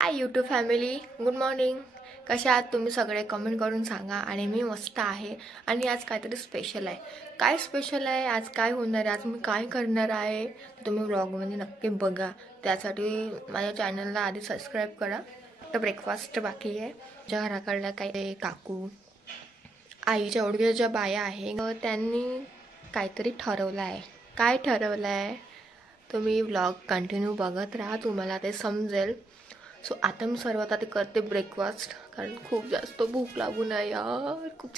Hi YouTube family, good morning. कशा आहात तुम्ही सगळे? कमेंट करून सांगा. आणि मी मस्त आहे. आणि आज काहीतरी स्पेशल आहे. काय स्पेशल आहे, आज काय होणार आहे, आज मी काय करणार आहे तुम्ही व्लॉगमध्ये नक्की बघा. त्यासाठी माझ्या चॅनलला आधी सबस्क्राईब करा. तर ब्रेकफास्ट बाकी आहे. ज्या घराकडल्या काही काकू आईच्या ओळखीच्या ज्या बाया आहे त्यांनी काहीतरी ठरवलं आहे. काय ठरवलं आहे तुम्ही व्लॉग कंटिन्यू बघत राहा, तुम्हाला ते समजेल. सो आता मी सर्वात आधी करते ब्रेकफास्ट, कारण खूप जास्त भूक लागून आहे यार, खूप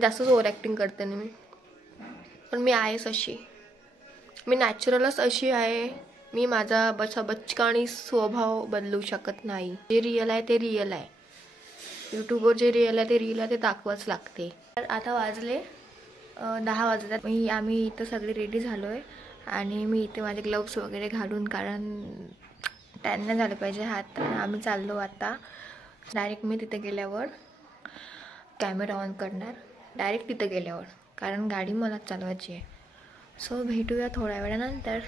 जास्तच ओव्हर ॲक्टिंग करते ना मी. पण मी आहेच अशी, मी नॅचरलच अशी आहे. मी माझा बचकाणी स्वभाव बदलू शकत नाही. जे रिअल आहे ते रिअल आहे. यूट्यूबवर जे रिअल आहे ते रिअल आहे, ते दाखवाच लागते. तर आता वाजले 10 वाजतात. आम्ही इथं सगळे रेडी झालो आहे. आणि मी इथे माझे ग्लव्स वगैरे घालून, कारण टॅन नाही झालं पाहिजे हात. आम्ही चाललो आता. डायरेक्ट मी तिथे गेल्यावर कॅमेरा ऑन करणार, डायरेक्ट तिथे गेल्यावर, कारण गाडी मला चालवायची आहे. सो भेटूया थोड्या वेळानंतर.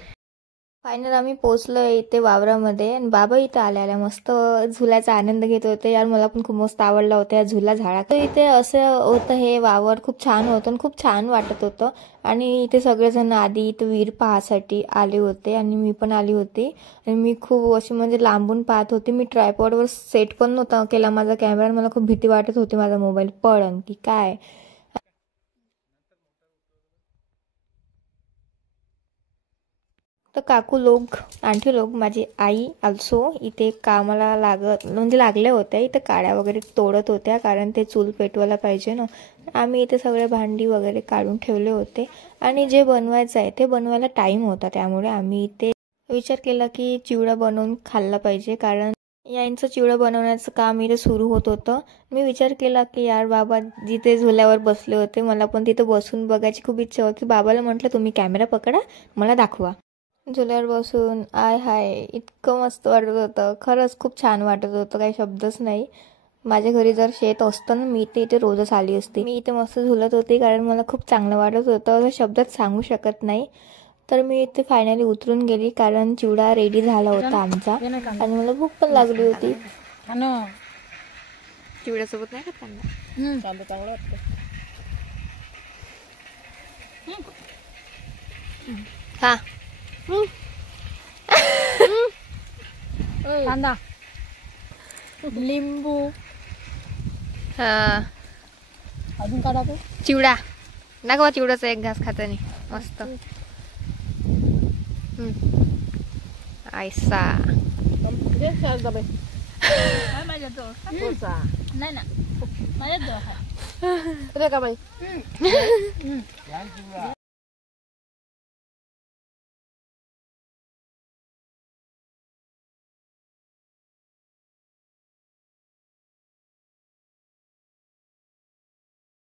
फायनल आम्ही पोचलो इथे वावरामध्ये. आणि बाबा इथे आल्या मस्त झुल्याचा आनंद घेत होते यार. मला पण खूप मस्त आवडला होता या झुला झाडा. तर इथे असं होतं, हे वावर खूप छान होतं आणि खूप छान वाटत होतं. आणि इथे सगळेजण आधी इथे विहीर पाहासाठी आले होते आणि मी पण आली होती. आणि मी खूप अशी म्हणजे लांबून पाहत होते. मी ट्रायपॉडवर सेट पण नव्हता केला माझा कॅमेरा. मला खूप भीती वाटत होती माझा मोबाईल पडन की काय. तर काकू लोक, आंटी लोक, माझी आई आल्सो इथे कामाला लागल्या होत्या. इथे काड्या वगैरे तोडत होत्या, कारण ते चूल पेटवायला पाहिजे ना. आम्ही इथे सगळे भांडी वगैरे काढून ठेवले होते. आणि जे बनवायचं आहे ते बनवायला टाईम होता, त्यामुळे आम्ही इथे विचार केला की चिवडा बनवून खाल्ला पाहिजे, कारण यांचं चिवडा बनवण्याचं काम इथे सुरू होत होतं. मी विचार केला की यार बाबा जिथे झुल्यावर बसले होते, मला पण तिथे बसून बघायची खूप इच्छा होती. बाबाला म्हटलं तुम्ही कॅमेरा पकडा, मला दाखवा. झुल्यावर बसून आय हाय इतकं मस्त वाटत होतं. खरंच खूप छान वाटत होतं, काही शब्दच नाही. माझ्या घरी जर शेत असतं ना, मी इथे रोजच आली असती. मी इथे मस्त झुलत होती, कारण मला खूप चांगलं वाटत होतं, असं शब्दात सांगू शकत नाही. तर मी इथे फायनली उतरून गेली, कारण चिवडा रेडी झाला होता आमचा. आणि मला भूक पण लागली होती. चिवड्यासोबत नाही खात त्यांना चांगलं वाटतं. हा कांदा, लिंबू, हा अजून काय टाकू? चिवडा दाखवा. चिवड्याचा एक घास खातानी मस्त. आयसा नाही ना माझ्या का बाई.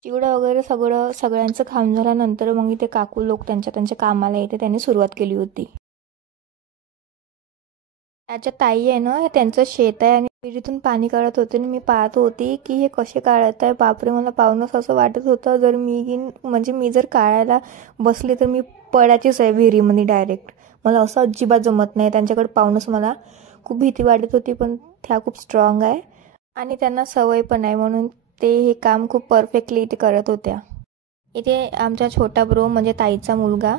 चिवडा वगैरे सगळ्यांचं खाऊन झाल्यानंतर मग इथे काकू लोक त्यांच्या कामाला येते, त्यांनी सुरुवात केली होती. त्याच्या ताई आहे ना, हे त्यांचं शेत आहे आणि विहिरीतून पाणी काढत होते. आणि मी पाहत होती की हे कसे काढत आहे. बापरे, मला पाहूनच असं वाटत होतं, जर मी जर काढायला बसली तर मी पडायचीच आहे विहिरीमध्ये डायरेक्ट. मला असं अजिबात जमत नाही. त्यांच्याकडे पाहूनच मला खूप भीती वाटत होती. पण त्या खूप स्ट्रॉंग आहे आणि त्यांना सवय पण आहे, म्हणून ते हे काम खूप परफेक्टली इथे करत होत्या. इथे आमचा छोटा ब्रो म्हणजे ताईचा मुलगा,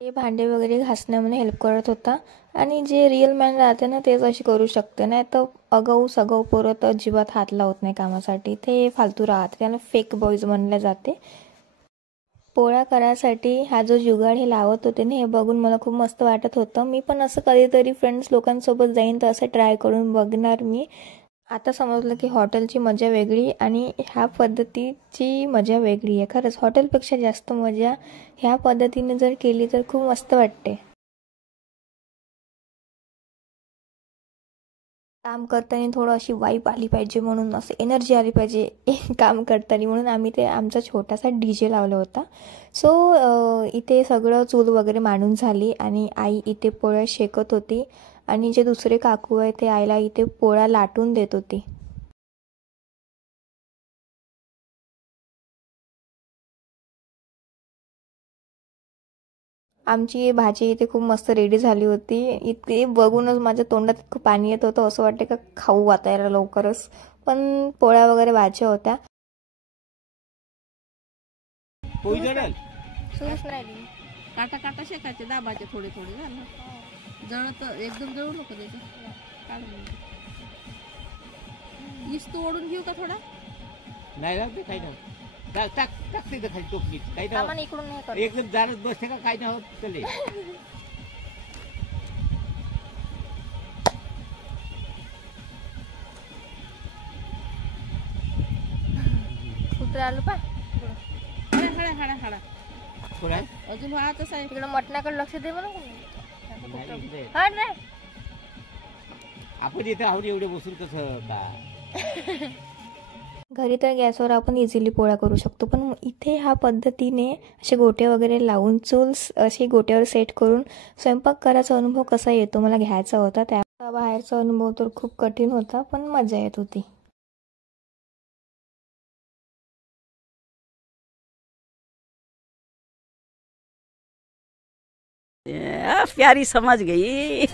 ते भांडे वगैरे घासण्यामध्ये हेल्प करत होता. आणि जे रिअल मॅन राहते ना, तेच अशी करू शकते. नाही तर सगव पोरं तर अजिबात हात लावत नाही कामासाठी, ते फालतू राहते. त्याला फेक बॉईज म्हणले जाते. पोळ्या करायसाठी हा जो जुगाड हे लावत होते ना, हे बघून मला खूप मस्त वाटत होतं. मी पण असं कधीतरी फ्रेंड्स लोकांसोबत जाईन तर असं ट्राय करून बघणार मी. आता समजलं की हॉटेलची मजा वेगळी आणि ह्या पद्धतीची मजा वेगळी आहे. खरंच हॉटेलपेक्षा जास्त मजा ह्या पद्धतीने जर केली तर खूप मस्त वाटते. काम करताना थोडं अशी वाईब आली पाहिजे, म्हणून असं एनर्जी आली पाहिजे काम करताना, म्हणून आम्ही ते आमचा छोटासा DJ लावला होता. सो इथे सगळं चूल वगैरे मांडून झाली आणि आई इथे पोळ्या शेकत होती. आणि जे दुसरे काकू आहे ते आईला इथे पोळ्या लाटून देत होती. आमची भाजी इथे खूप मस्त रेडी झाली होती. इतके बघूनच माझ्या तोंडात खूप पाणी येत होतं. असं वाटते का खाऊ वाटायला लवकरच. पण पोळ्या वगैरे भाज्या होत्या. सुरूच नाही. काटा काटा शेकायचे दाबाचे थोडे थोडे झालं. जळत एकदम जळू नको त्याचे. काढून इस्तू ओढून घेऊ का थोडा? नाही राहते काही नाही. टाक टाक टाक तिथं खाली टोपलीत काही नाही. इकडून नाही करत. एकदम जाणत बसते का काही नाही होत चले. कुठे आलो पा हळा हळा हळा कोण आहे? अजून वाहतच आहे. तिकडे मटणाकडे लक्ष दे म्हणून. नाही इथे. हा नाही आपण इथे आहोत एवढे बसून कसं का? घरी तर गॅसवर आपण इझिली पोळ्या करू शकतो, पण इथे ह्या पद्धतीने असे गोटे वगैरे लावून चूल अशी गोट्यावर सेट करून स्वयंपाक करायचा अनुभव कसा येतो मला घ्यायचा होता. त्या बाहेरचा अनुभव तर खूप कठीण होता, पण मजा येत होती. प्यारी समज गई.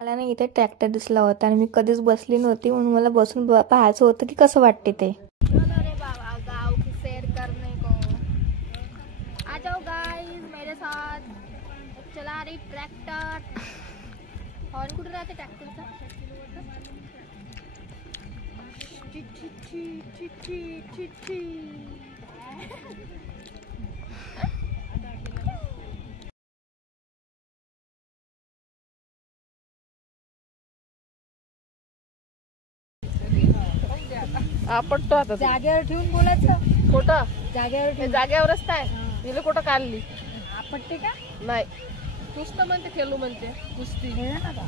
मला ना इथे ट्रॅक्टर दिसला होता आणि मी कधीच बसली नव्हती, म्हणून मला बसून पाहायचं होतं की कसं वाटते ते. गाव की सैर करने को आ जाओ गाइस मेरे साथ. चला रही ट्रॅक्टर. हॉर्न कुठे राहते ट्रॅक्टरचा? आपटतो आता जागेवर ठेवून बोलायचं. कुठं? जागेवर ठेवून. जागेवरच काय तिला कुठं काढली आपटते का? नाही. नुसतं म्हणते खेळू म्हणते कुस्ती. खेळा ना बा.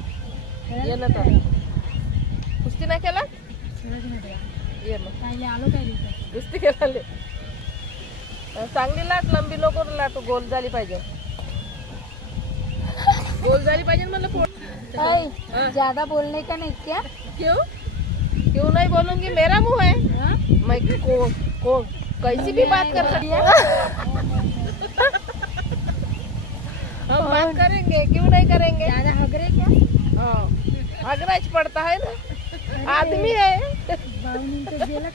ये ना तर कुस्ती नाही केला. ये मग काय आलो काय तिथं? कुस्ती खेळाले. चांगली लाट लंबी नको लाट गोल झाली पाहिजे. गोल झाली पाहिजे म्हणलं पोट. ऐ, ज्यादा बोलने का नहीं क्या? क्यों क्यों नहीं बोलूंगी? मेरा मुंह है. मैं को कैसी भी बात कर सकती है. हम बात करेंगे क्यों नहीं करेंगे. ज्यादा हगरे क्या? हाँ हगराच पड़ता है ना. आदमी है. बावनींचं गेलं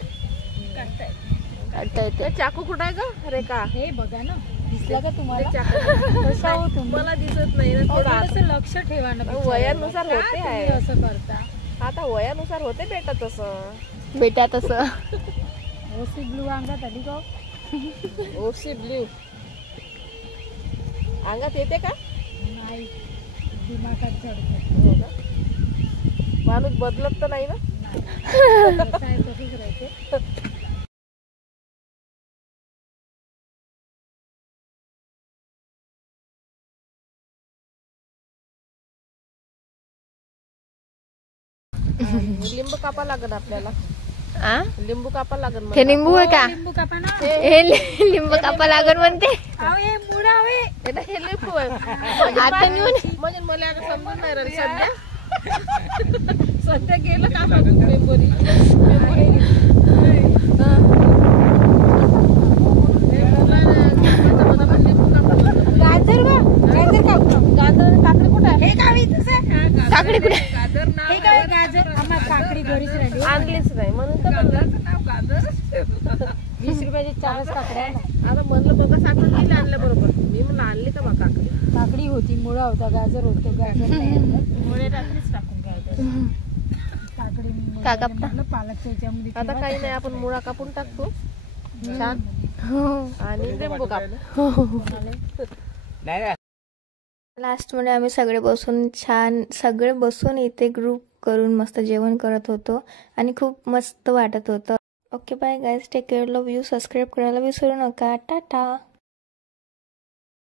काढता येते. चाकू कुठं आहे का रेखा? हे बघा ना, दिसला का तुम्हाला? चाकू कसा हो तुम्ही? मला दिसत नाही ना. थोडं थोडंसं लक्ष ठेवा ना. बिचाऱ्यावर. वयानुसार का होते तुम्ही आहे. असं करता? आता वयानुसार होते बेटा तसं. बेटा तसं ओसी ब्लू अंगात आली का? ओसी ब्ल्यू अंगात येते का? नाही, दिमागात चढते. हो का? माणूस बदलत तर नाही ना. जसं आहे तसंच राहते. लिंबू कापा लागन आपल्याला. लिंबू कापा लागन. हे लिंबू आहे का? लिंबू कापा ना. हे लिंबू कापा लागण म्हणते. अहो, हे मुळा होय. हे लिंबू आहे. आता नेऊन म्हणजे मला आता समजून नाही राहिलं सध्या. सध्या गेलं का लिंबोरी. गाजर का? गाजर कापतो. गाजर काकडी कुठे आहे? हे गावी तसं. काकडी कुठे? गाजर नाव हे काय गाजर? आम्हाला काकडी घरीच राहिली. आणलीच नाही म्हणून तर म्हणलं नाव गाजर. 20 रुपयाची 4च काकड्या आहे ना. आता म्हणलं बघा साखर गेली आणल्या बरोबर. मी म्हणलं आणली का बा काकडी. काकडी होती, मुळा होता, गाजर होतं. गाजर नाही आणलं. मुळे रात्रीच टाकून घ्यायचं. काकडी का कापता? म्हटलं पालकच्या याच्यामध्ये आता काही नाही आपण मुळा कापून टाकतो छान आणि लिंबू कापलं. नाही लास्ट मध्ये आम्ही सगळे बसून सगळे बसून इथे ग्रुप करून मस्त जेवण करत होतो आणि खूप मस्त वाटत होतं. Okay bye guys, take care, love you. Subscribe करायला विसरू नका. टाटा.